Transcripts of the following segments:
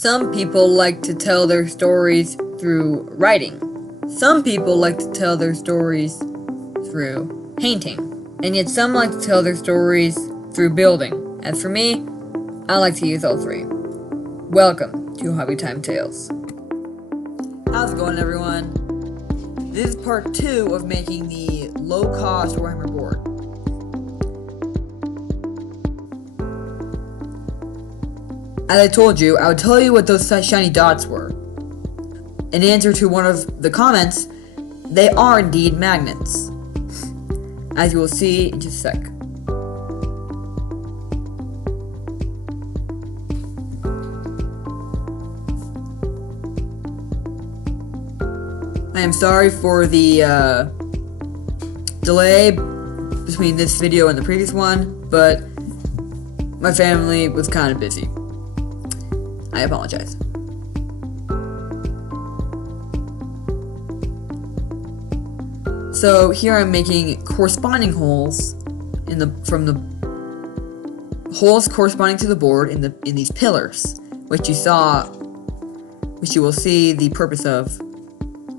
Some people like to tell their stories through writing. Some people like to tell their stories through painting. And yet some like to tell their stories through building. As for me, I like to use all three. Welcome to Hobby Time Tales. How's it going, everyone? This is part 2 of making the low-cost Warhammer board. As I told you, I would tell you what those shiny dots were. In answer to one of the comments, they are indeed magnets. As you will see in just a sec. I am sorry for the delay between this video and the previous one, but my family was kind of busy. I apologize. So here I'm making corresponding holes from the holes corresponding to the board in these pillars, which you will see the purpose of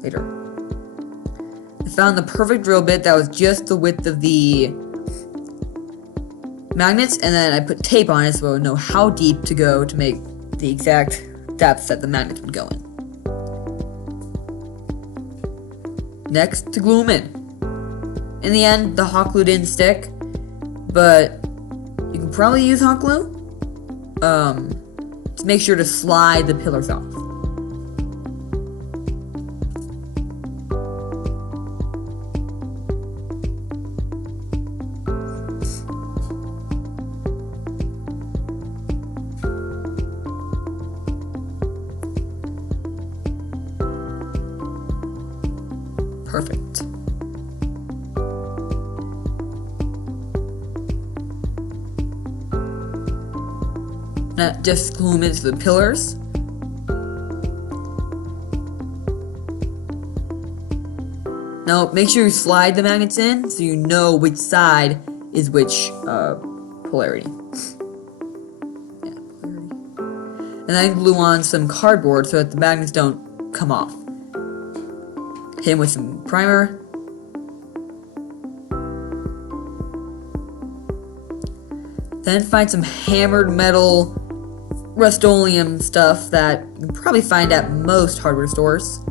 later. I found the perfect drill bit that was just the width of the magnets, and then I put tape on it so I would know how deep to go to make the exact depth that the magnets would go in. Next, to glue them in. In the end, the hot glue didn't stick, but you can probably use hot glue to make sure to slide the pillars off. Perfect. Now just glue them into the pillars. Now make sure you slide the magnets in so you know which side is which polarity. Yeah, polarity. And then glue on some cardboard so that the magnets don't come off. Hit him with some primer. Then find some hammered metal Rust-Oleum stuff that you can probably find at most hardware stores.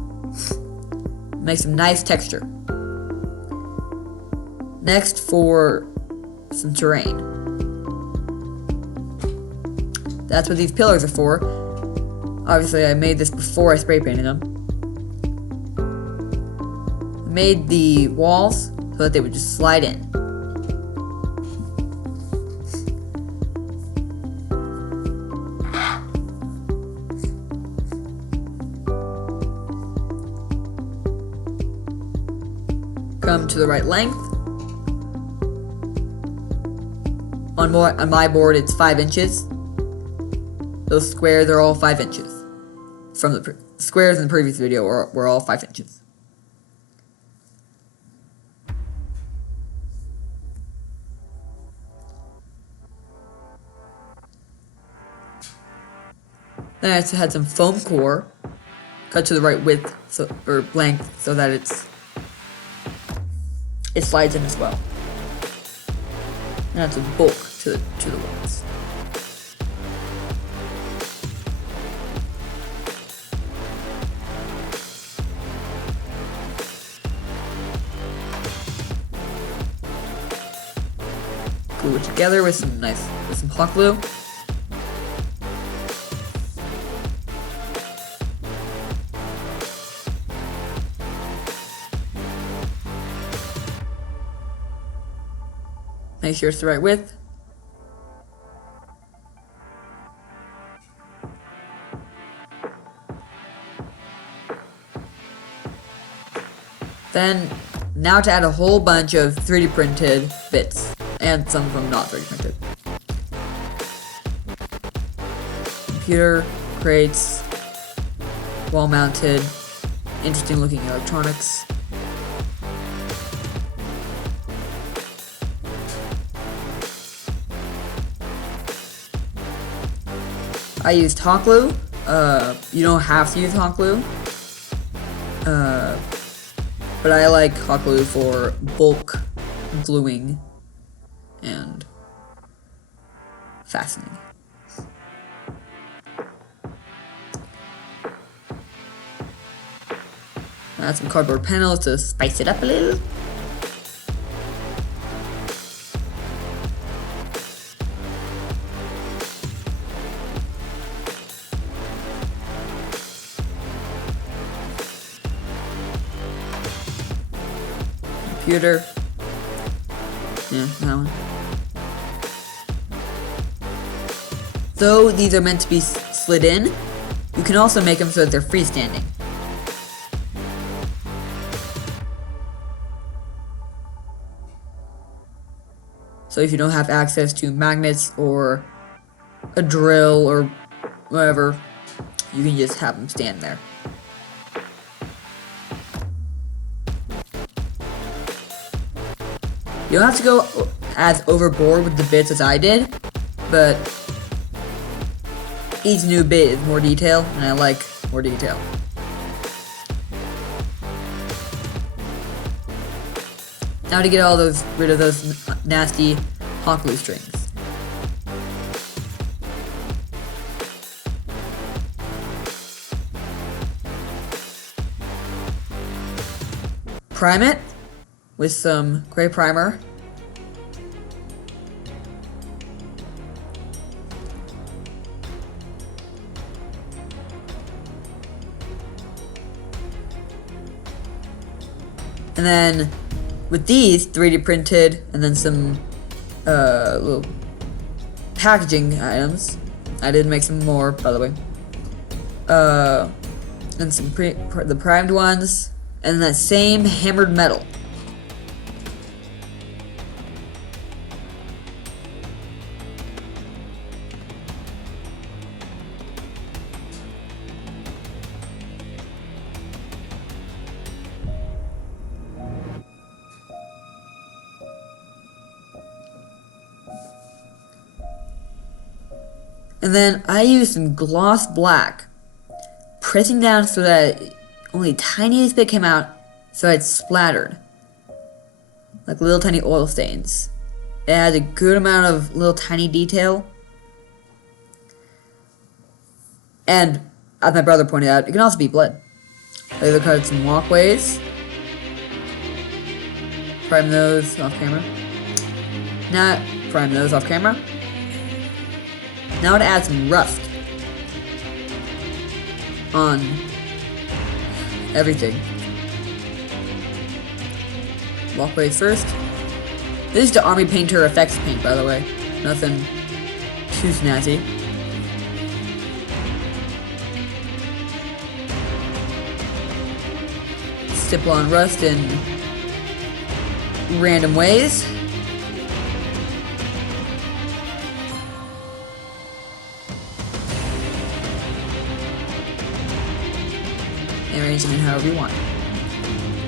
Make some nice texture. Next, for some terrain. That's what these pillars are for. Obviously, I made this before I spray painted them. Made the walls so that they would just slide in. Come to the right length. On my board it's 5 inches. Those squares are all 5 inches. From the squares in the previous video were all 5 inches. Then I had some foam core cut to the right width or length so that it slides in as well. And that's a bulk to the walls. Glue it together with some hot glue. Make sure it's the right width. Then, now to add a whole bunch of 3D printed bits, and some of them not 3D printed. Computer, crates, wall mounted, interesting looking electronics. I used hot glue You don't have to use hot glue. But I like hot glue for bulk gluing and fastening. Add some cardboard panels to spice it up a little. Computer. Yeah, that one. Though these are meant to be slid in, you can also make them so that they're freestanding. So if you don't have access to magnets or a drill or whatever, you can just have them stand there. You don't have to go as overboard with the bits as I did, but each new bit is more detail, and I like more detail. Now to get rid of those nasty hot glue strings. Prime it with some gray primer. And then with these 3D printed and then some little packaging items, I did make some more, by the way. And some the primed ones, and that same hammered metal. And then I used some gloss black, pressing down so that only the tiniest bit came out, so it splattered. Like little tiny oil stains. It had a good amount of little tiny detail. And, as my brother pointed out, it can also be bled. I either cut some walkways, prime those off camera. Not prime those off camera. Now to add some rust on everything. Walkways first. This is the Army Painter effects paint, by the way. Nothing too snazzy. Stipple on rust in random ways. And arrange them in however you want.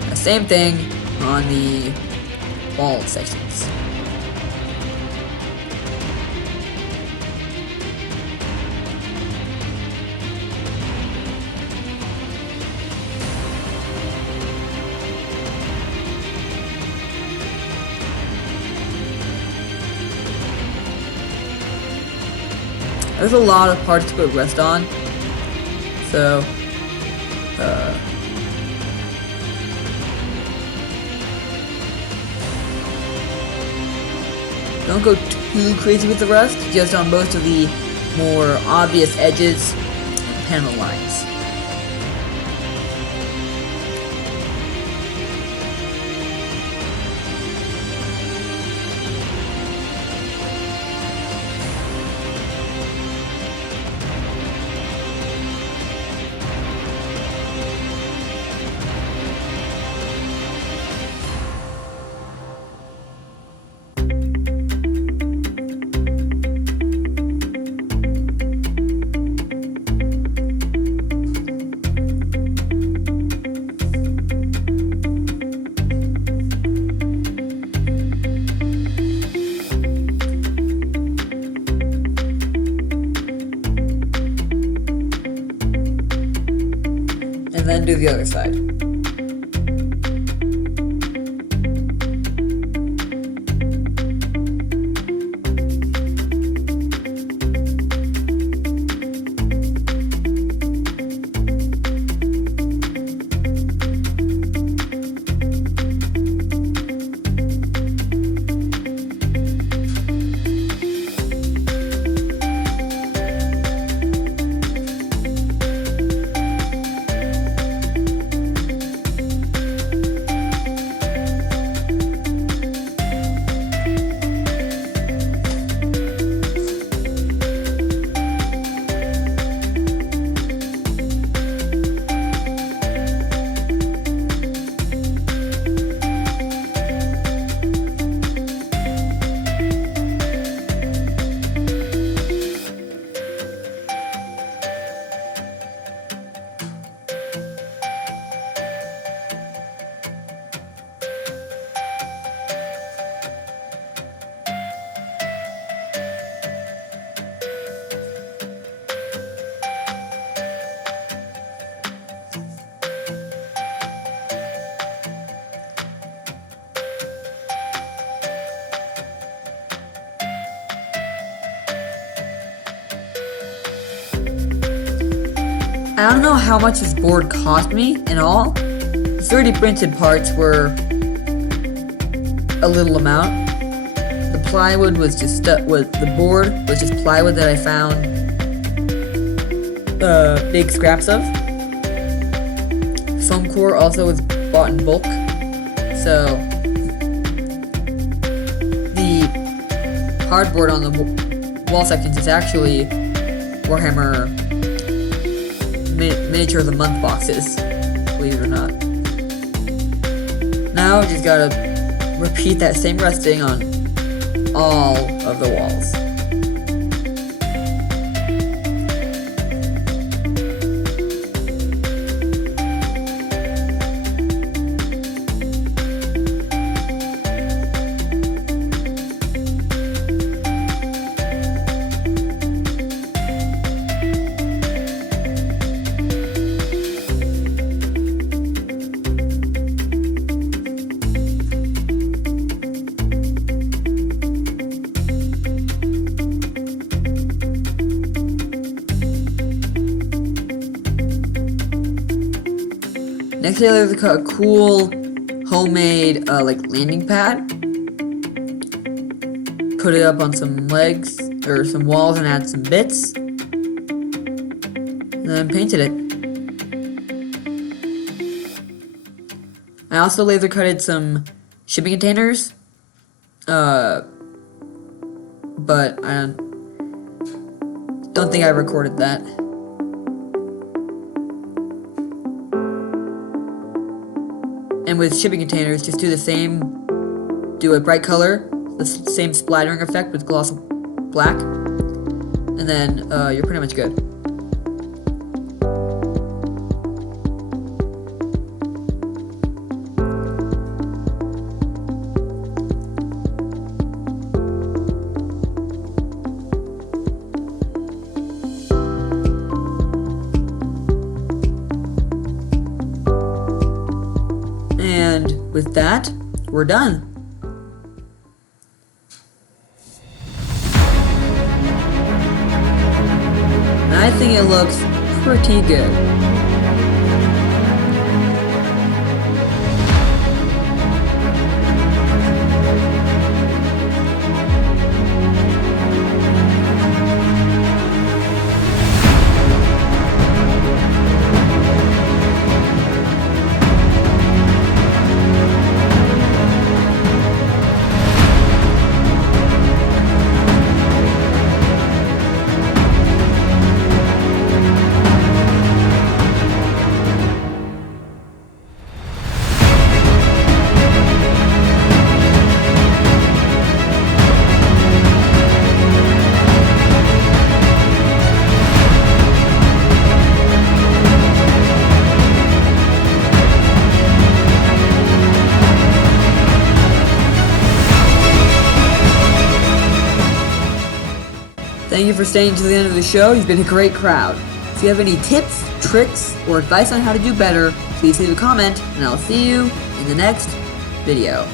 The same thing on the wall sections. There's a lot of parts to put rust on, so don't go too crazy with the rust, just on most of the more obvious edges and panel lines. then do the other side. I don't know how much this board cost me in all. The 3D printed parts were a little amount. The plywood was just the board was just plywood that I found big scraps of. Foam core also was bought in bulk. So the cardboard on the wall sections is actually Warhammer miniature of the month boxes, believe it or not. Now we just gotta repeat that same resting on all of the walls. Next, I have a cool homemade landing pad. Put it up on some legs or some walls and add some bits. And then painted it. I also laser cutted some shipping containers. But I don't think I recorded that. And with shipping containers, just do the same, do a bright color, the same splattering effect with gloss black, and then you're pretty much good. And with that, we're done. And I think it looks pretty good. Thank you for staying to the end of the show. You've been a great crowd. If you have any tips, tricks or advice on how to do better, please leave a comment, and I'll see you in the next video.